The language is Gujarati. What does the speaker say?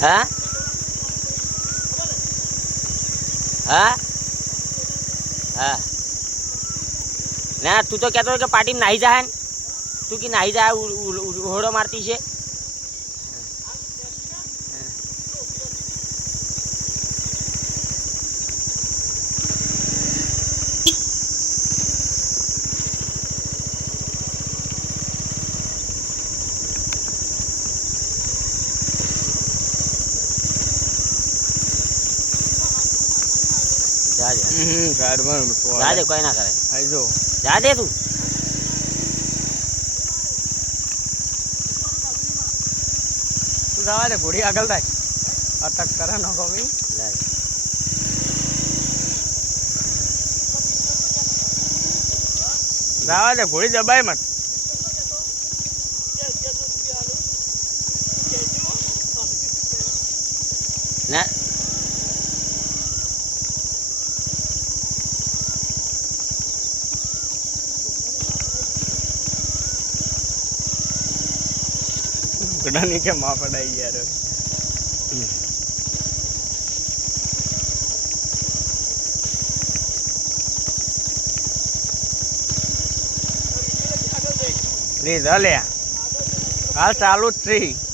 હા હા હા ના તું તો કહેતો કે પાર્ટી નાહી જાય ને તું કે નાહી જાય હોડો મારતી છે જા દે કોઈ ના કરે જા દે તું જવા દે ઘોડી આગળ થાય અટક કરે ન ગમી જવા દે ઘોડી દબાય મત ના ઘડા નીચે માં પડાઈ યાર પ્લીઝ હલે હાલ ચાલુ જ છે